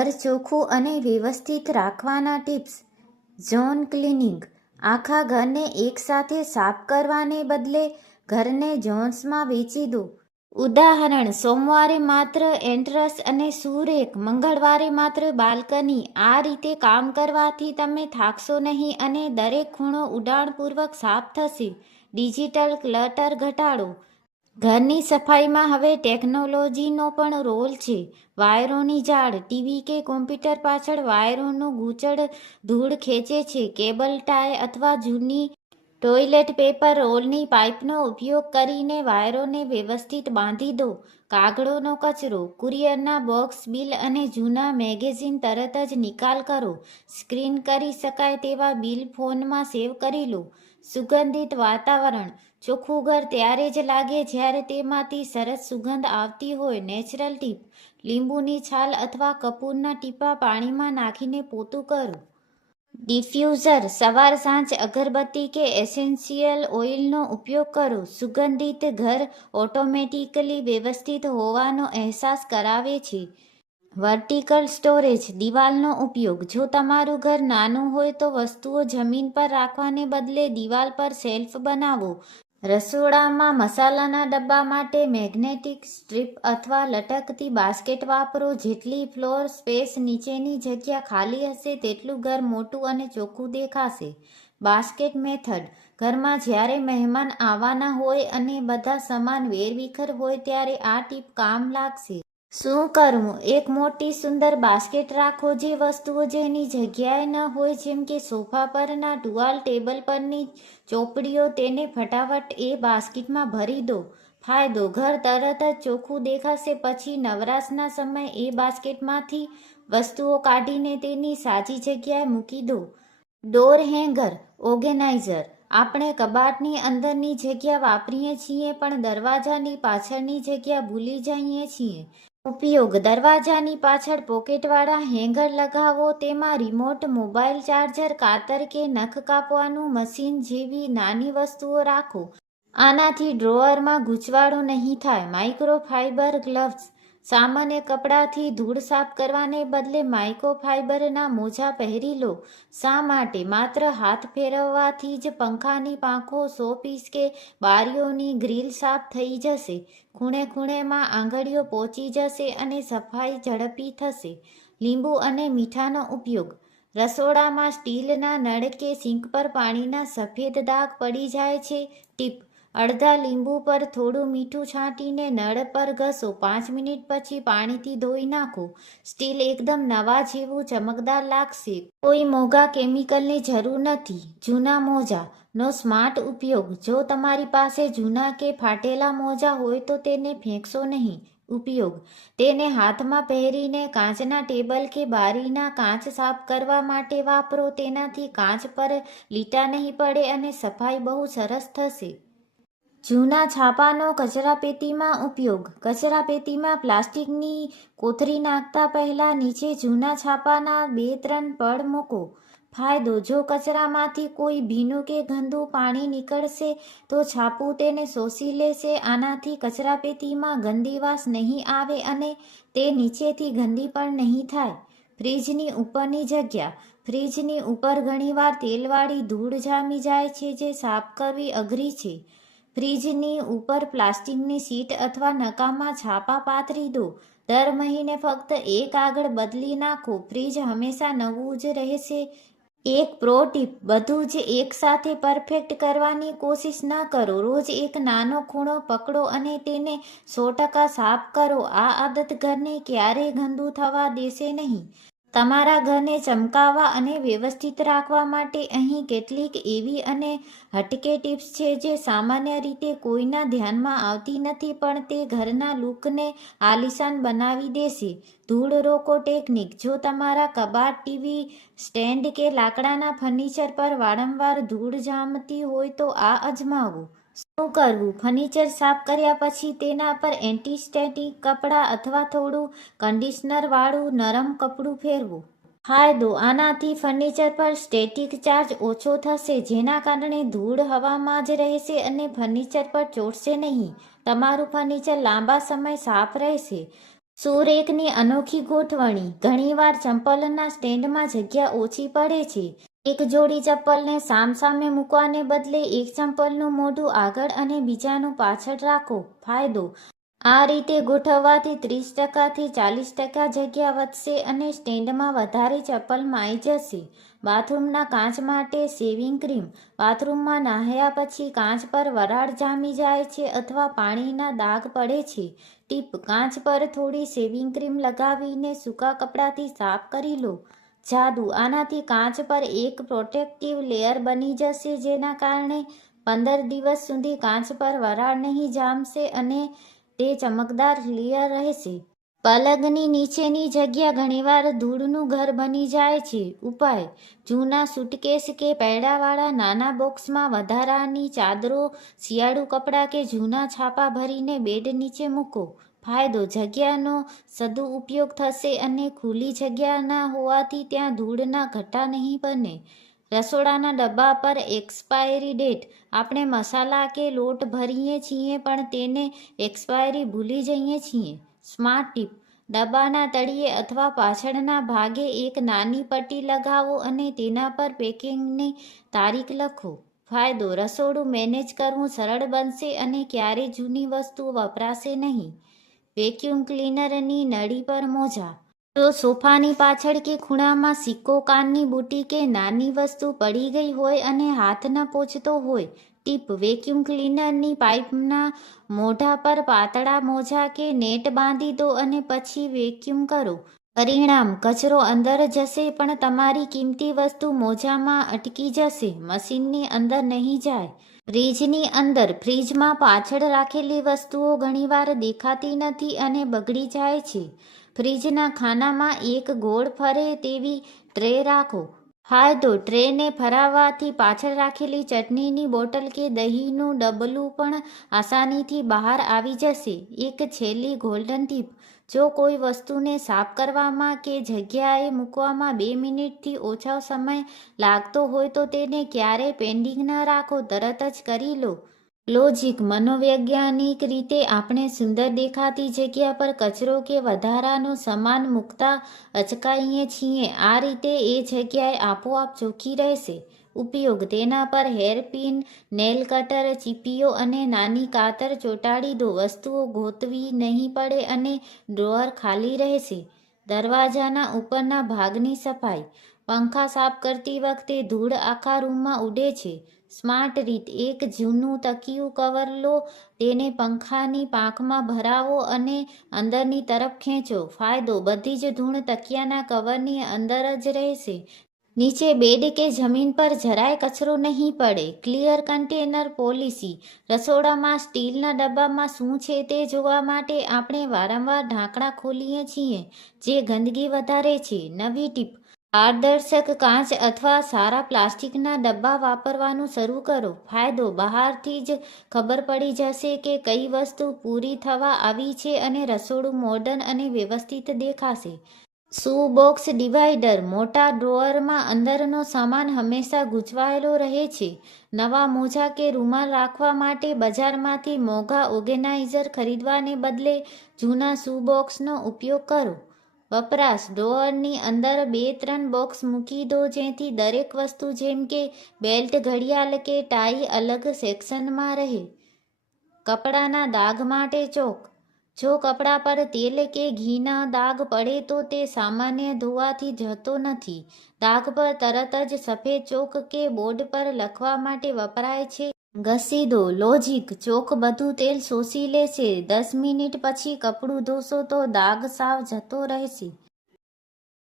ઘર ચોખ્ખું અને વ્યવસ્થિત રાખવાના ટિપ્સ. Zone cleaning. આખા ઘરને એકસાથે સાફ કરવાને બદલે ઘરને ઝોન્સમાં વહેંચી દો. ઉદાહરણ: સોમવારે માત્ર એન્ટ્રન્સ અને સૂરરેક, મંગળવારે માત્ર બાલ્કની. આ રીતે કામ કરવાથી તમે થાકશો નહીં અને દરેક ખૂણો ઊંડાણપૂર્વક સાફ થશે. ડિજિટલ ક્લટર ઘટાડો. ઘરની સફાઈમાં હવે ટેકનોલોજીનો પણ રોલ છે. વાયરોની જાળ. ટીવી કે કોમ્પ્યુટર પાછળ વાયરોનો ગૂંચળ ધૂળ ખેંચે છે. કેબલ ટાય અથવા જૂની ટોયલેટ પેપર રોલની પાઇપનો ઉપયોગ કરીને વાયરોને વ્યવસ્થિત બાંધી દો. કાગળનો કચરો. કુરિયરના બોક્સ, બિલ અને જૂના મેગેઝિન તરત જ નિકાલ કરો. સ્ક્રીન કરી શકાય તેવા બિલ ફોનમાં સેવ કરી લો. સુગંધિત વાતાવરણ. ચોખ્ખું ઘર ત્યારે જ લાગે જ્યારે તેમાંથી સરસ સુગંધ આવતી હોય. નેચરલ ટીપ: લીંબુની છાલ અથવા કપૂરના ટીપાં પાણીમાં નાખીને પોતું કરો. ડિફ્યુઝર. સવાર-સાંજ અગરબત્તી કે એસેન્શિયલ ઓઇલનો ઉપયોગ કરો. સુગંધિત ઘર ઓટોમેટિકલી વ્યવસ્થિત હોવાનો અહેસાસ કરાવે છે. Vertical storage. દિવાલનો ઉપયોગ. જો તમારું ઘર નાનું હોય તો વસ્તુઓ જમીન પર રાખવાને બદલે દિવાલ પર શેલ્ફ બનાવો. રસોડામાં મસાલાના ડબ્બા માટે મેગ્નેટિક સ્ટ્રીપ અથવા લટકતી બાસ્કેટ વાપરો. જેટલી ફ્લોર સ્પેસ નીચેની જગ્યા ખાલી હશે તેટલું ઘર મોટું અને ચોખ્ખું દેખાશે. Basket method. ઘરમાં જ્યારે મહેમાન આવવાના હોય અને બધા સામાન વેરવિખેર હોય ત્યારે આ ટીપ કામ લાગશે. શું કરવું? એક મોટી સુંદર બાસ્કેટ રાખો જે વસ્તુઓ જેની જગ્યાએ ન હોય, જેમ કે સોફા પરના ટુવાલ, ટેબલ પરની ચોપડીઓ. તેને ફટાફટ એ બાસ્કેટમાં ભરી દો. ફાયદો: ઘર તરત જ ચોખ્ખું દેખાશે. પછી નવરાશના સમયે એ બાસ્કેટમાંથી વસ્તુઓ કાઢીને તેની સાચી જગ્યાએ મૂકી દો. Door hanger organiser. આપણે કબાટની અંદરની જગ્યા વાપરીએ છીએ પણ દરવાજાની પાછળની જગ્યા ભૂલી જઈએ છીએ. ઉપયોગ: દરવાજાની પાછળ પોકેટવાળા હેંગર લગાવો. તેમાં રિમોટ, મોબાઈલ ચાર્જર, કાતર કે નખ કાપવાનું મશીન જેવી નાની વસ્તુઓ રાખો. આનાથી ડ્રોઅરમાં ગૂંચવાડો નહીં થાય. માઇક્રોફાઇબર ગ્લવ્સ. સામાન્ય કપડાથી ધૂળ સાફ કરવાને બદલે માઇક્રોફાઇબરના મોજા પહેરી લો. શા માટે? માત્ર હાથ ફેરવવાથી જ પંખાની પાંખો, શોપીસ કે બારીઓની ગ્રીલ સાફ થઈ જશે. ખૂણે-ખૂણેમાં આંગળીઓ પહોંચી જશે અને સફાઈ ઝડપી થશે. લીંબુ અને મીઠાનો ઉપયોગ. રસોડામાં સ્ટીલના નળ કે સિંક પર પાણીના સફેદ દાગ પડી જાય છે. ટીપ: અડધા લીંબુ પર થોડું મીઠું છાંટીને નળ પર ઘસો. 5 મિનિટ પછી પાણીથી ધોઈ નાખો. સ્ટીલ એકદમ નવા જેવું ચમકદાર લાગશે. કોઈ મોંઘા કેમિકલની જરૂર નથી. જૂના મોજા નો સ્માર્ટ ઉપયોગ. જો તમારી પાસે જૂના કે ફાટેલા મોજા હોય તો તેને ફેંકશો નહીં. ઉપયોગ: તેને હાથમાં પહેરીને કાચના ટેબલ કે બારીના કાચ સાફ કરવા માટે વાપરો. તેનાથી કાચ પર લીટા નહીં પડે અને સફાઈ બહુ સરસ થશે. જૂના છાપાનો કચરાપેટીમાં ઉપયોગ. કચરાપેટીમાં પ્લાસ્ટિકની કોથળી નાખતા પહેલા નીચે જૂના છાપાના 2-3 પડ મૂકો. ફાયદો: જો કચરામાંથી કોઈ ભીનું કે ગંદુ પાણી નીકળશે તો છાપું તેને શોષી લેશે. આનાથી કચરાપેટીમાં ગંદી વાસ નહીં આવે અને તે નીચેથી ગંદી પણ નહીં થાય. ફ્રીજની ઉપરની જગ્યા. ફ્રીજની ઉપર ઘણીવાર તેલવાળી ધૂળ જામી જાય છે જે સાફ કરવી અઘરી છે. ફ્રીજની ઉપર પ્લાસ્ટિકની શીટ અથવા નકામા છાપા પાથરી દો. દર મહિને ફક્ત એક કાગળ બદલી નાખો. ફ્રીજ હંમેશા નવું જ રહેશે. એક પ્રો ટીપ: બધું જ એકસાથે પરફેક્ટ કરવાની કોશિશ ન કરો. રોજ એક નાનો ખૂણો પકડો અને તેને 100% સાફ કરો. આ આદત ઘરને ક્યારેય ગંદુ થવા દેશે નહીં. તમારા ઘરને ચમકાવવા અને વ્યવસ્થિત રાખવા માટે અહીં કેટલીક એવી અને હટકે ટિપ્સ છે જે સામાન્ય રીતે કોઈના ધ્યાનમાં આવતી નથી પણ તે ઘરના લુકને આલીશાન બનાવી દેશે. ધૂળ રોકો ટેકનિક. જો તમારા કબાટ, ટીવી સ્ટેન્ડ કે લાકડાના ફર્નિચર પર વારંવાર ધૂળ જામતી હોય તો આ અજમાવો. શું કરવું? ફર્નિચર સાફ કર્યા પછી તેના પર એન્ટી-સ્ટેટિક કપડાં અથવા થોડું કન્ડિશનરવાળું નરમ કપડું ફેરવો. ફાયદો: આનાથી ફર્નિચર પર સ્ટેટિક ચાર્જ ઓછો થશે જેના કારણે ધૂળ હવામાં જ રહેશે અને ફર્નિચર પર ચોંટશે નહીં. તમારું ફર્નિચર લાંબા સમય સાફ રહેશે. સુરેખની અનોખી ગોઠવણી. ઘણીવાર ચંપલના સ્ટેન્ડમાં જગ્યા ઓછી પડે છે. એક જોડી ચપ્પલને સામસામે મૂકવાને બદલે એક ચંપલનું મોઢું આગળ અને બીજાનું પાછળ રાખો. ફાયદો: આ રીતે ગોઠવવાથી 30% થી 40% જગ્યા વધશે અને સ્ટેન્ડમાં વધારે ચપ્પલ માઈ જશે. બાથરૂમના કાચ માટે શેવિંગ ક્રીમ. બાથરૂમમાં નહાયા પછી કાચ પર વરાળ જામી જાય છે અથવા પાણીના દાગ પડે છે. ટીપ: કાચ પર થોડી શેવિંગ ક્રીમ લગાવીને સૂકા કપડાથી સાફ કરી લો. જાદુ: આનાથી કાચ પર એક પ્રોટેક્ટિવ લેયર બની જશે જેના કારણે 15 દિવસ સુધી કાચ પર વરાળ નહીં જામશે અને તે ચમકદાર ક્લિયર રહેશે. પલંગની નીચેની જગ્યા ઘણીવાર ધૂળનું ઘર બની જાય છે. ઉપાય: જૂના સૂટકેસ કે પૈડાવાળા નાના બોક્સમાં વધારાની ચાદરો, શિયાળુ કપડાં કે જૂના છાપા ભરીને બેડ નીચે મૂકો. ફાયદો: જગ્યાનો સદુપયોગ થશે અને ખુલ્લી જગ્યા ના હોવાથી ત્યાં ધૂળના ગઠ્ઠા નહીં બને. રસોડાના ડબ્બા પર એક્સપાયરી ડેટ. આપણે મસાલા કે લોટ ભરીએ છીએ પણ તેને એક્સપાયરી ભૂલી જઈએ છીએ. સ્માર્ટ ટીપ: ડબ્બાના તળિયે અથવા પાછળના ભાગે એક નાની પટ્ટી લગાવો અને તેના પર પેકિંગની તારીખ લખો. ફાયદો: રસોડું મેનેજ કરવું સરળ બનશે અને ક્યારેય જૂની વસ્તુઓ વપરાશે નહીં. વેક્યુમ ક્લીનરની નળી પર મોજા. જો સોફાની પાછળ કે ખૂણામાં સિક્કો, કાનની બુટ્ટી કે નાની વસ્તુ પડી ગઈ હોય અને હાથ ન પહોંચતો હોય. ટીપ: વેક્યુમ ક્લીનરની પાઇપના મોઢા પર પાતળા મોજા કે નેટ બાંધી દો અને પછી વેક્યુમ કરો. પરિણામ: કચરો અંદર જશે પણ તમારી કિંમતી વસ્તુ મોજામાં અટકી જશે. મશીનની અંદર નહીં જાય. ફ્રીજની અંદર. ફ્રીજમાં પાછળ રાખેલી વસ્તુઓ ઘણીવાર દેખાતી નથી અને બગડી જાય છે. ફ્રીજના ખાનામાં એક ગોળ ફરે તેવી ટ્રે રાખો. ફાયદો: ટ્રેને ફરાવવાથી પાછળ રાખેલી ચટણીની બોટલ કે દહીંનું ડબલું પણ આસાનીથી બહાર આવી જશે. એક છેલ્લી ગોલ્ડન ટીપ: જો કોઈ વસ્તુને સાફ કરવામાં કે જગ્યાએ મૂકવામાં 2 મિનિટથી ઓછો સમય લાગતો હોય તો તેને ક્યારેય પેન્ડિંગ ન રાખો, તરત જ કરી લો. લોજિક: મનોવૈજ્ઞાનિક રીતે આપણે સુંદર દેખાતી જગ્યા પર કચરો કે વધારાનો સામાન મૂકતા અચકાઈએ છીએ. આ રીતે એ જગ્યાએ આપોઆપ ચોખ્ખી રહેશે. ઉપયોગ: તેના પર હેરપિન, નેલ કટર, ચીપીઓ અને નાની કાતર ચોંટાડી દો. વસ્તુઓ ગોતવી નહીં પડે અને ડ્રોઅર ખાલી રહેશે. દરવાજાના ઉપરના ભાગની સફાઈ. પંખા સાફ કરતી વખતે ધૂળ આખા રૂમમાં ઉડે છે. સ્માર્ટ રીત: એક જૂનું તકિયું કવર લો, તેને પંખાની પાંખમાં ભરાવો અને અંદરની તરફ ખેંચો. ફાયદો: બધી જ ધૂળ તકિયાના કવરની અંદર જ રહેશે. નીચે બેડ કે જમીન પર જરાય કચરો નહીં પડે. Clear container policy. રસોડામાં સ્ટીલના ડબ્બામાં શું છે તે જોવા માટે આપણે વારંવાર ઢાંકણા ખોલીએ છીએ, જે ગંદકી વધારે છે. નવી ટીપ: પારદર્શક કાચ અથવા સારા પ્લાસ્ટિકના ડબ્બા વાપરવાનું શરૂ કરો. ફાયદો: બહારથી જ ખબર પડી જશે કે કઈ વસ્તુ પૂરી થવા આવી છે અને રસોડું મોડર્ન અને વ્યવસ્થિત દેખાશે. શૂ બોક્સ ડિવાઈડર. મોટા ડ્રોઅરમાં અંદરનો સામાન હંમેશા ગૂંચવાયેલો રહે છે. નવા મોજા કે રૂમાલ રાખવા માટે બજારમાંથી મોંઘા ઓર્ગેનાઇઝર ખરીદવાને બદલે જૂના શૂ બોક્સનો ઉપયોગ કરો. વપરાશ: ડ્રોઅરની અંદર 2-3 બોક્સ મૂકી દો જેથી દરેક વસ્તુ જેમ કે બેલ્ટ, ઘડિયાળ કે ટાઈ અલગ સેક્શનમાં રહે. કપડાના દાગ માટે ચોક. જો કપડા પર તેલ કે ઘીના દાગ પડે તો તે સામાન્ય ધોવાથી જતો નથી. દાગ પર તરત જ સફેદ ચોક કે બોર્ડ પર લખવા માટે વપરાય છે. ઘસી દો. લોજિક: ચોક બધું તેલ શોષી લેશે. 10 મિનિટ પછી કપડું ધોશો તો દાગ સાવ જતો રહેશે.